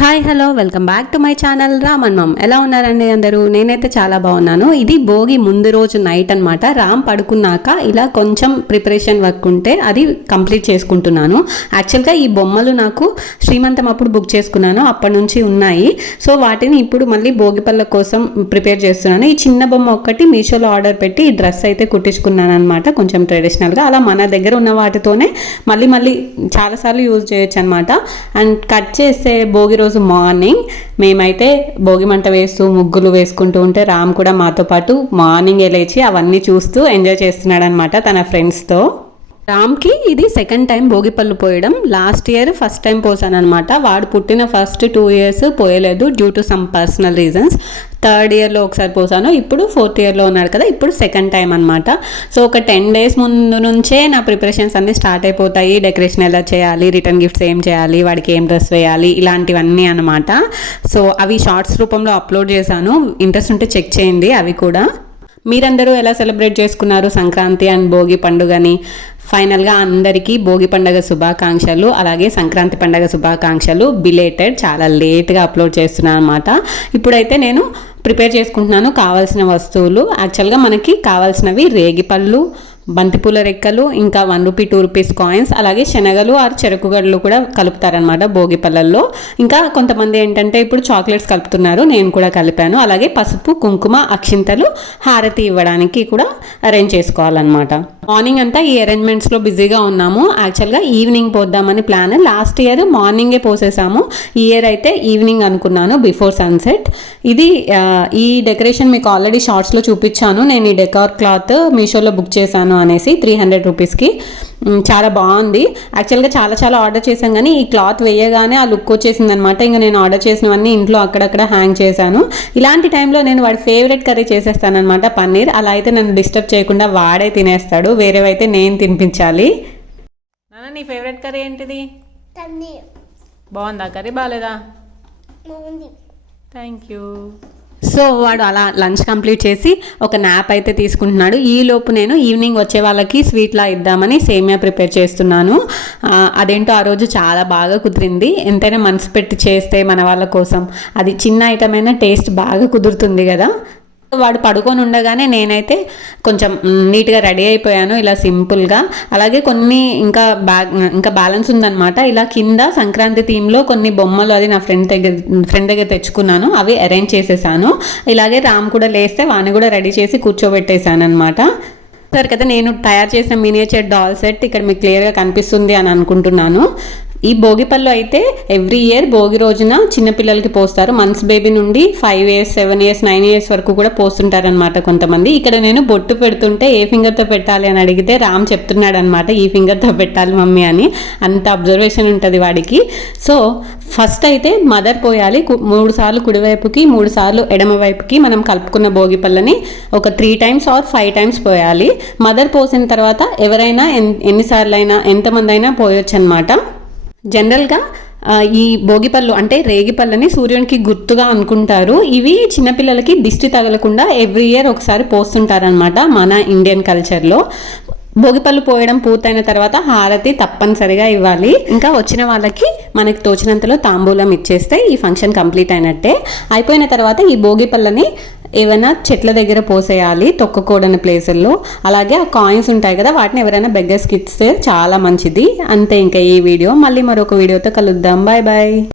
Hi hello welcome back to my channel Raman mom. ఎలా ఉన్నారండి అందరూ? నేనైతే చాలా బాగున్నాను. ఇది భోగి ముందు రోజు నైట్ అన్నమాట. రామ్ పడుకున్నాక ఇలా కొంచెం ప్రిపరేషన్ వర్క్ ఉంటే అది కంప్లీట్ చేసుకుంటున్నాను. యాక్చువల్గా ఈ బొమ్మలు నాకు శ్రీమంతం అప్పుడు బుక్ చేసుకున్నాను. అప్పటి నుంచి ఉన్నాయి. సో వాటిని ఇప్పుడు మళ్ళీ భోగి పళ్ళ కోసం ప్రిపేర్ చేస్తున్నాను. ఈ చిన్న బొమ్మ ఒక్కటి మీషోలో ఆర్డర్ పెట్టి ఈ డ్రెస్ అయితే కుట్టించుకున్నాను అనమాట కొంచెం ట్రెడిషనల్గా. అలా మన దగ్గర ఉన్న వాటితోనే మళ్ళీ మళ్ళీ చాలాసార్లు యూజ్ చేయొచ్చు అనమాట అండ్ కట్ చేస్తే భోగి రోజు మార్నింగ్ మేమైతే భోగిమంట వేస్తూ ముగ్గులు వేసుకుంటూ ఉంటే రామ్ కూడా మాతో పాటు మార్నింగ్ లేచి అవన్నీ చూస్తూ ఎంజాయ్ చేస్తున్నాడు అనమాట తన ఫ్రెండ్స్తో రామ్కి ఇది సెకండ్ టైం భోగిపళ్ళు పోయడం. లాస్ట్ ఇయర్ ఫస్ట్ టైం పోసాను అనమాట వాడు పుట్టిన first two years పోయలేదు due to some personal reasons third ఇయర్లో ఒకసారి పోసాను. ఇప్పుడు ఫోర్త్ ఇయర్లో ఉన్నాడు కదా ఇప్పుడు సెకండ్ టైం అనమాట సో ఒక టెన్ డేస్ ముందు నుంచే నా ప్రిపరేషన్స్ అన్నీ స్టార్ట్ అయిపోతాయి. డెకరేషన్ ఎలా చేయాలి రిటర్న్ గిఫ్ట్స్ ఏం చేయాలి వాడికి ఏం డ్రెస్ వేయాలి ఇలాంటివన్నీ అనమాట సో అవి షార్ట్స్ రూపంలో అప్లోడ్ చేశాను. ఇంట్రెస్ట్ ఉంటే చెక్ చేయండి అవి కూడా. మీరందరూ ఎలా సెలబ్రేట్ చేసుకున్నారు? సంక్రాంతి అండ్ భోగి పండుగని? ఫైనల్గా అందరికీ భోగి పండుగ శుభాకాంక్షలు అలాగే సంక్రాంతి పండుగ శుభాకాంక్షలు. బిలేటెడ్ చాలా లేట్గా అప్లోడ్ చేస్తున్నాను అనమాట ఇప్పుడైతే నేను ప్రిపేర్ చేసుకుంటున్నాను కావాల్సిన వస్తువులు. యాక్చువల్గా మనకి కావాల్సినవి రేగిపళ్ళు బంతిపూల రెక్కలు ఇంకా one rupee two rupees coins అలాగే శనగలు ఆర్ చెరుకుగడ్లు కూడా కలుపుతారనమాట భోగి పళ్ళల్లో. ఇంకా కొంతమంది ఏంటంటే ఇప్పుడు చాక్లెట్స్ కలుపుతున్నారు నేను కూడా కలిపాను. అలాగే పసుపు కుంకుమ అక్షింతలు హారతి ఇవ్వడానికి కూడా అరేంజ్ చేసుకోవాలన్నమాట. మార్నింగ్ అంతా ఈ అరేంజ్మెంట్స్లో బిజీగా ఉన్నాము. యాక్చువల్గా ఈవినింగ్ పోద్దామని ప్లాన్. లాస్ట్ ఇయర్ మార్నింగే పోసేసాము. ఈ ఇయర్ అయితే ఈవినింగ్ అనుకున్నాను బిఫోర్ సన్సెట్. ఇది ఈ డెకరేషన్ మీకు ఆల్రెడీ షార్ట్స్లో చూపించాను. నేను ఈ డెకార్ క్లాత్ మీషోలో బుక్ చేశాను అనేసి త్రీ హండ్రెడ్ రూపీస్కి చాలా బాగుంది. యాక్చువల్గా చాలా చాలా ఆర్డర్ చేశాం కానీ ఈ క్లాత్ వేయగానే ఆ లుక్ వచ్చేసింది అనమాట ఇంకా నేను ఆర్డర్ చేసినవన్నీ ఇంట్లో అక్కడక్కడ హ్యాంగ్ చేశాను. ఇలాంటి టైంలో నేను వాడి ఫేవరెట్ కర్రీ చేసేస్తానమాట పన్నీర్. అలా అయితే నన్ను డిస్టర్బ్ చేయకుండా వాడే తినేస్తాడు. వేరేవైతే నేను తినిపించాలి. నాన్న నీ ఫేవరెట్ కర్రీ ఏంటిది? బాగుందా? కర్రీ బాగాలేదా థ్యాంక్ యూ సో వాడు అలా లంచ్ కంప్లీట్ చేసి ఒక నాప్ అయితే తీసుకుంటున్నాడు. ఈ లోపు నేను ఈవినింగ్ వచ్చే వాళ్ళకి స్వీట్లా ఇద్దామని సేమియా ప్రిపేర్ చేస్తున్నాను. అదేంటో ఆ రోజు చాలా బాగా కుదిరింది. ఎంతైనా మనసు పెట్టి చేస్తే మన వాళ్ళ కోసం. అది చిన్న ఐటమ్ అయినా టేస్ట్ బాగా కుదురుతుంది కదా. వాడు పడుకొని ఉండగానే నేనైతే కొంచెం నీట్గా రెడీ అయిపోయాను ఇలా సింపుల్గా. అలాగే కొన్ని ఇంకా బ్యాగ్ ఇంకా బ్యాలెన్స్ ఉందన్నమాట. ఇలా కింద సంక్రాంతి థీమ్లో కొన్ని బొమ్మలు అది నా ఫ్రెండ్ దగ్గర ఫ్రెండ్ దగ్గర తెచ్చుకున్నాను. అవి అరేంజ్ చేసేసాను. ఇలాగే రామ్ కూడా లేస్తే వాడిని కూడా రెడీ చేసి కూర్చోబెట్టేశాను అనమాట సరే కదా నేను తయారు చేసిన మినియేచర్ డాల్ సెట్ ఇక్కడ మీకు క్లియర్గా కనిపిస్తుంది అని అనుకుంటున్నాను. ఈ భోగిపళ్ళు అయితే ఎవ్రీ ఇయర్ భోగి రోజున చిన్నపిల్లలకి పోస్తారు. మంత్స్ బేబీ నుండి five years seven years nine years వరకు కూడా పోస్తుంటారనమాట కొంతమంది. ఇక్కడ నేను బొట్టు పెడుతుంటే ఏ ఫింగర్తో పెట్టాలి అని అడిగితే రామ్ చెప్తున్నాడు అనమాట ఈ ఫింగర్తో పెట్టాలి మమ్మీ అని. అంత అబ్జర్వేషన్ ఉంటుంది వాడికి. సో ఫస్ట్ అయితే మదర్ పోయాలి. మూడు సార్లు కుడివైపుకి మూడు సార్లు ఎడమ వైపుకి మనం కలుపుకున్న భోగి పళ్ళని ఒక three times or five times పోయాలి. మదర్ పోసిన తర్వాత ఎవరైనా ఎన్ ఎన్నిసార్లు అయినా ఎంతమంది అయినా పోయొచ్చు అనమాట జనరల్గా ఈ భోగిపళ్ళు అంటే రేగిపళ్ళని సూర్యునికి గుర్తుగా అనుకుంటారు. ఇవి చిన్నపిల్లలకి దిష్టి తగలకుండా ఎవ్రీ ఇయర్ ఒకసారి పోస్తుంటారనమాట మన ఇండియన్ కల్చర్లో భోగిపళ్ళు పోయడం పూర్తయిన తర్వాత హారతి తప్పనిసరిగా ఇవ్వాలి. ఇంకా వచ్చిన వాళ్ళకి మనకి తోచినంతలో తాంబూలం ఇచ్చేస్తే ఈ ఫంక్షన్ కంప్లీట్ అయినట్టే. అయిపోయిన తర్వాత ఈ భోగిపళ్ళని ఏమైనా చెట్ల దగ్గర పోసేయాలి తొక్కకూడని ప్లేసుల్లో. అలాగే ఆ కాయిన్స్ ఉంటాయి కదా వాటిని ఎవరైనా బెగ్గర్స్కి ఇస్తే చాలా మంచిది. అంతే ఇంకా ఈ వీడియో. మళ్ళీ మరొక వీడియోతో కలుద్దాం. Bye bye.